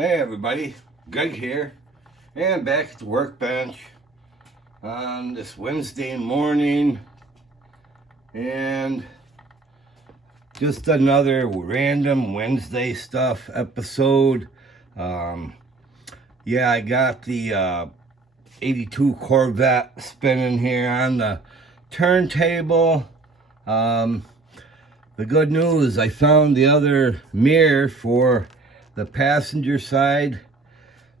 Hey everybody, Greg here, and back at the workbench on this Wednesday morning, and just another random Wednesday stuff episode. Yeah, I got the 82 Corvette spinning here on the turntable. The good news, I found the other mirror for the passenger side.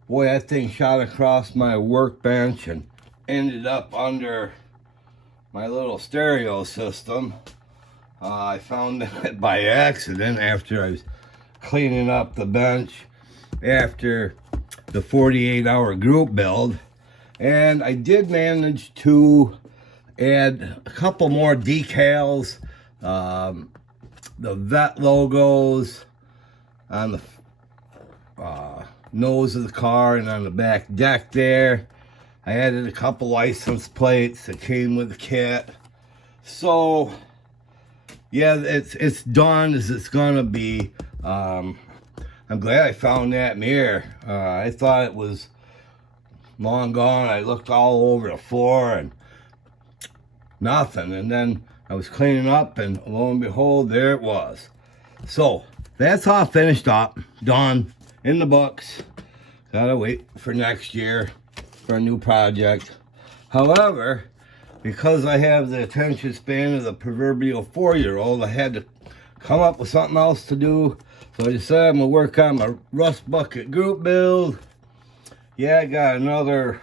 Boy, that thing shot across my workbench and ended up under my little stereo system. I found it by accident after I was cleaning up the bench after the 48-hour group build. And I did manage to add a couple more decals, the vet logos on the nose of the car and on the back deck there. I added a couple license plates that came with the kit. So yeah, it's done as it's gonna be. I'm glad I found that mirror. I thought it was long gone. I looked all over the floor and nothing, and then I was cleaning up and lo and behold, there it was. So that's all finished up, done, in the books. Gotta wait for next year for a new project. However, because I have the attention span of the proverbial 4-year-old, I had to come up with something else to do. So I decided I'm gonna work on my rust bucket group build. Yeah, I got another,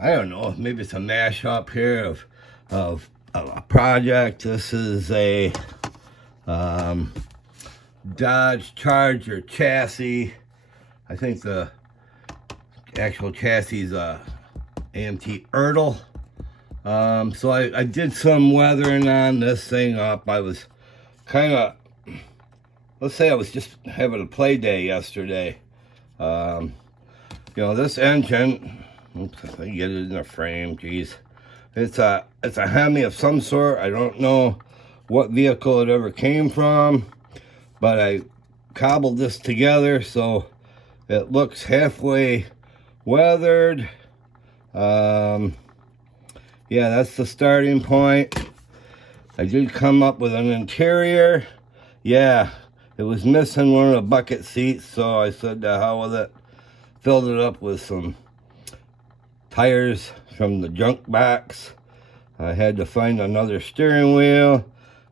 I don't know, maybe it's a mashup here of a project. This is a Dodge Charger chassis. I think the actual chassis is a AMT Ertl. So I did some weathering on this thing up. I was kind of, let's say I was just having a play day yesterday. You know, this engine, oops, I can get it in the frame, geez. It's a Hemi of some sort. I don't know what vehicle it ever came from, but I cobbled this together so it looks halfway weathered. Yeah, that's the starting point. I did come up with an interior. Yeah, it was missing one of the bucket seats, so I said to hell with it. Filled it up with some tires from the junk box. I had to find another steering wheel.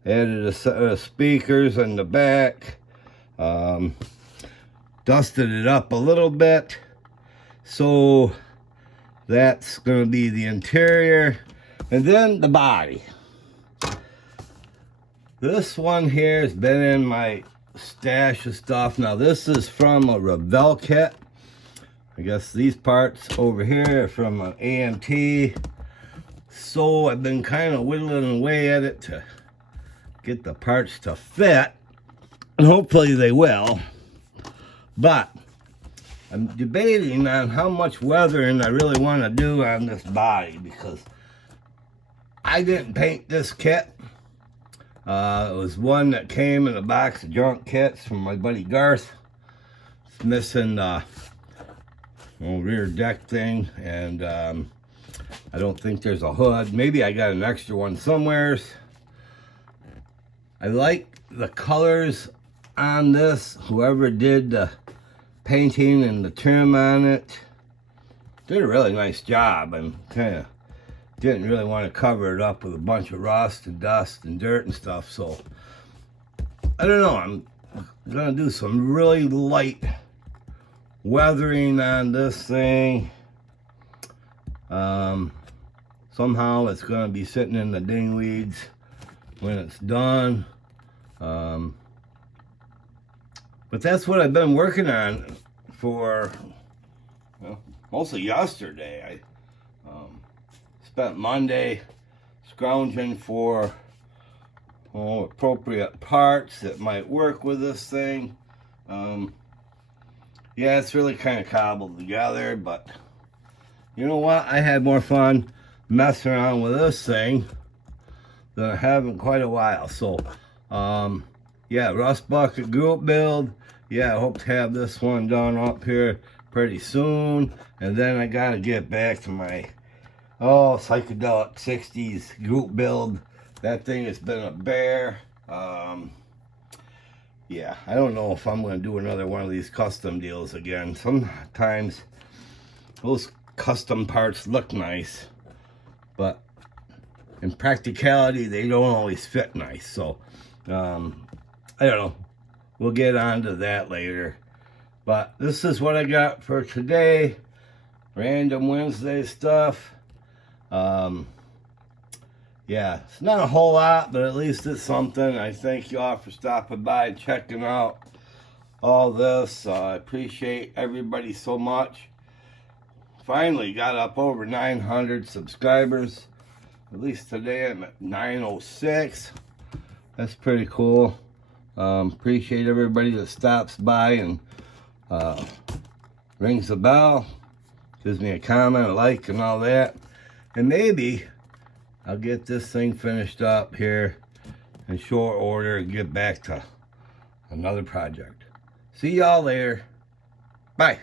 Added a set of speakers in the back. Dusted it up a little bit. So that's going to be the interior. And then the body. This one here has been in my stash of stuff. Now this is from a Revell kit. I guess these parts over here are from an AMT. So I've been kind of whittling away at it to get the parts to fit. And hopefully they will. But I'm debating on how much weathering I really want to do on this body, because I didn't paint this kit. It was one that came in a box of junk kits from my buddy Garth. It's missing the rear deck thing, and I don't think there's a hood. Maybe I got an extra one somewhere. I like the colors on this. Whoever did the painting and the trim on it did a really nice job, and kind of didn't really want to cover it up with a bunch of rust and dust and dirt and stuff. So I don't know, I'm gonna do some really light weathering on this thing. Somehow it's gonna be sitting in the dingweeds when it's done. But that's what I've been working on for, well, mostly yesterday. I spent Monday scrounging for appropriate parts that might work with this thing. Yeah, it's really kind of cobbled together, but you know what? I had more fun messing around with this thing than I have in quite a while. So, yeah, rust bucket group build. yeah, I hope to have this one done up here pretty soon. And then I gotta get back to my psychedelic 60s group build. That thing has been a bear. Yeah, I don't know if I'm gonna do another one of these custom deals again. Sometimes those custom parts look nice, but in practicality they don't always fit nice. So I don't know, we'll get on to that later. But this is what I got for today. Random Wednesday stuff. Yeah, it's not a whole lot, but at least it's something. I thank you all for stopping by and checking out all this. I appreciate everybody so much. Finally got up over 900 subscribers. At least today I'm at 906. That's pretty cool. Appreciate everybody that stops by and rings the bell, gives me a comment, a like, and all that. And maybe I'll get this thing finished up here in short order and get back to another project. See y'all later. Bye.